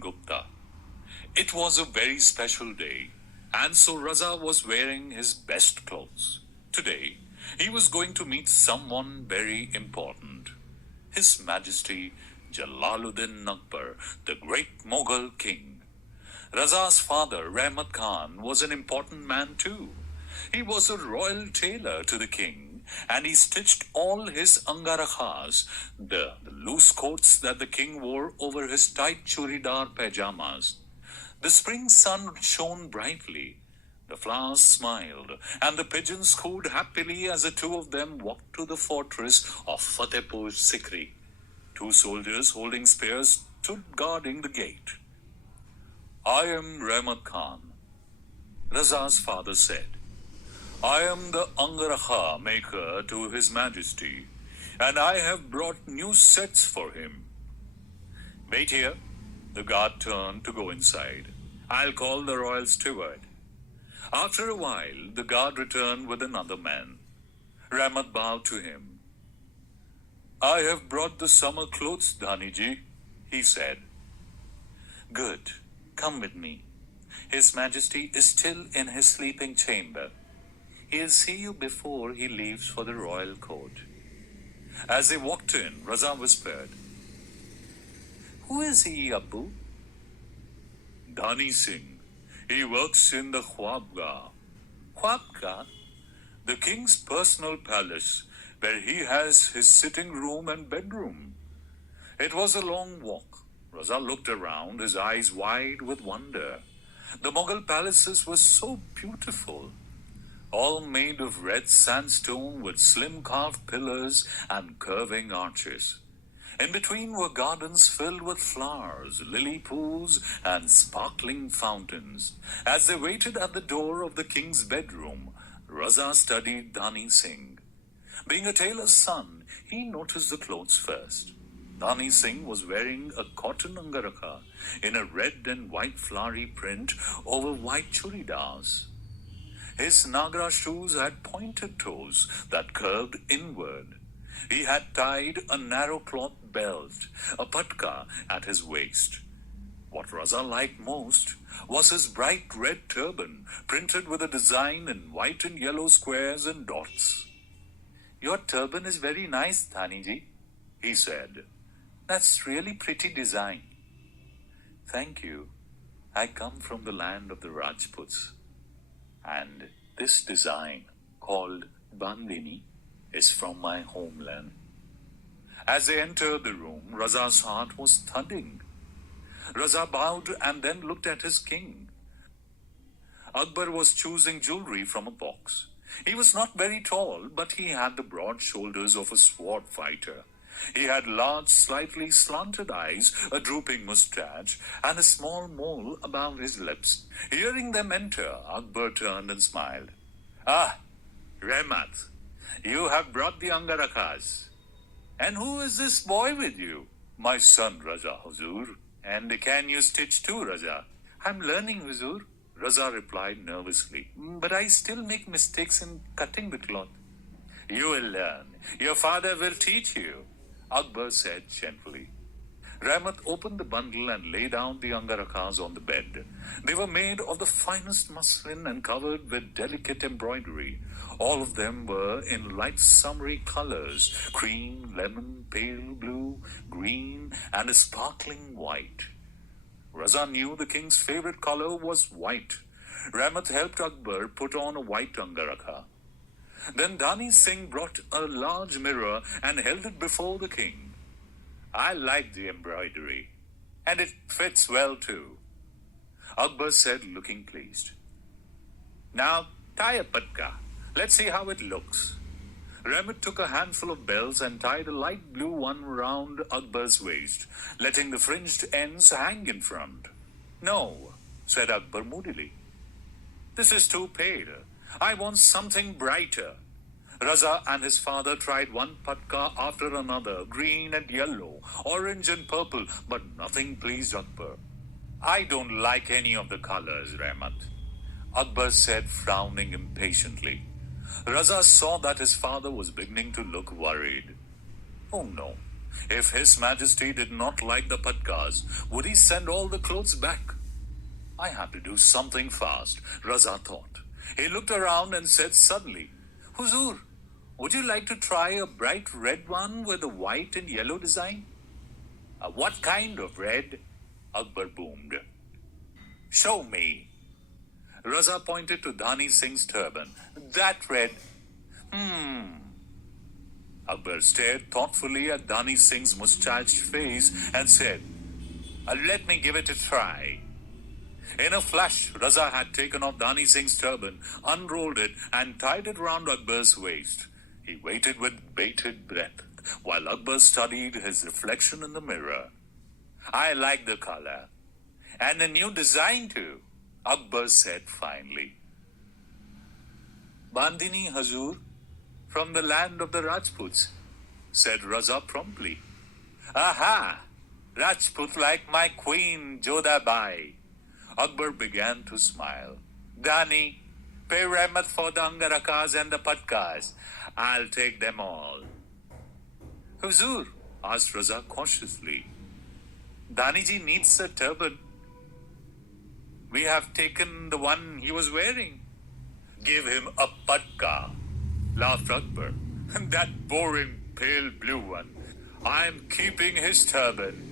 Gupta. It was a very special day, and so Raza was wearing his best clothes. Today, he was going to meet someone very important. His Majesty Jalaluddin Akbar, the great Mughal king. Raza's father, Rahmat Khan, was an important man too. He was a royal tailor to the king, and he stitched all his angarakhas, the loose coats that the king wore over his tight churidar pajamas. The spring sun shone brightly. The flowers smiled, and the pigeons cooed happily as the two of them walked to the fortress of Fatehpur Sikri. Two soldiers holding spears stood guarding the gate. I am Rahmat Khan, Raza's father said. I am the Angarakha maker to His Majesty, and I have brought new sets for him. Wait here. The guard turned to go inside. I'll call the royal steward. After a while, the guard returned with another man. Rahmat bowed to him. I have brought the summer clothes, Dhaniji, he said. Good. Come with me. His Majesty is still in his sleeping chamber. He'll see you before he leaves for the royal court. As they walked in, Raza whispered, Who is he, Abu? Dhani Singh. He works in the Khwabgah. Khwabgah? The king's personal palace, where he has his sitting room and bedroom. It was a long walk. Raza looked around, his eyes wide with wonder. The Mughal palaces were so beautiful, all made of red sandstone with slim carved pillars and curving arches. In between were gardens filled with flowers, lily pools, and sparkling fountains. As they waited at the door of the king's bedroom, Raza studied Dhani Singh. Being a tailor's son, he noticed the clothes first. Dhani Singh was wearing a cotton angarakha in a red and white flowery print over white churidars. His Nagra shoes had pointed toes that curved inward. He had tied a narrow cloth belt, a patka, at his waist. What Raza liked most was his bright red turban, printed with a design in white and yellow squares and dots. Your turban is very nice, Dhaniji, he said. That's really pretty design. Thank you. I come from the land of the Rajputs. And this design, called Bandini, is from my homeland. As they entered the room, Raza's heart was thudding. Raza bowed and then looked at his king. Akbar was choosing jewelry from a box. He was not very tall, but he had the broad shoulders of a sword fighter. He had large, slightly slanted eyes, a drooping mustache, and a small mole above his lips. Hearing them enter, Akbar turned and smiled. Ah, Rahmat, you have brought the Angarakas. And who is this boy with you? My son, Raza, Huzur. And can you stitch too, Raza? I'm learning, Huzur, Raza replied nervously. But I still make mistakes in cutting the cloth. You will learn. Your father will teach you, Akbar said gently. Rahmat opened the bundle and lay down the angarakas on the bed. They were made of the finest muslin and covered with delicate embroidery. All of them were in light summery colors: cream, lemon, pale blue, green, and a sparkling white. Raza knew the king's favorite color was white. Rahmat helped Akbar put on a white angaraka. Then Dhani Singh brought a large mirror and held it before the king. I like the embroidery, and it fits well too, Akbar said, looking pleased. Now tie a patka. Let's see how it looks. Rahmat took a handful of bells and tied a light blue one round Akbar's waist, letting the fringed ends hang in front. No, said Akbar moodily. This is too pale. I want something brighter. Raza and his father tried one patka after another, green and yellow, orange and purple, but nothing pleased Akbar. I don't like any of the colors, Rahmat, Akbar said, frowning impatiently. Raza saw that his father was beginning to look worried. Oh no, If His Majesty did not like the patkas, would he send all the clothes back? I have to do something fast, Raza thought. He looked around and said suddenly, Huzur, would you like to try a bright red one with a white and yellow design? What kind of red? Akbar boomed. Show me. Raza pointed to Dhani Singh's turban. That red. Akbar stared thoughtfully at Dhani Singh's mustached face and said, Let me give it a try. In a flash, Raza had taken off Dhani Singh's turban, unrolled it, and tied it round Akbar's waist. He waited with bated breath while Akbar studied his reflection in the mirror. I like the color. And the new design too, Akbar said finally. Bandini Hazur, from the land of the Rajputs, said Raza promptly. Aha! Rajput like my queen Jodhabai. Akbar began to smile. Dani, pay Rahmat for the Angarakas and the Patkas. I'll take them all. Huzur, asked Raza cautiously. Daniji needs a turban. We have taken the one he was wearing. Give him a patka, laughed Akbar. That boring pale blue one. I'm keeping his turban.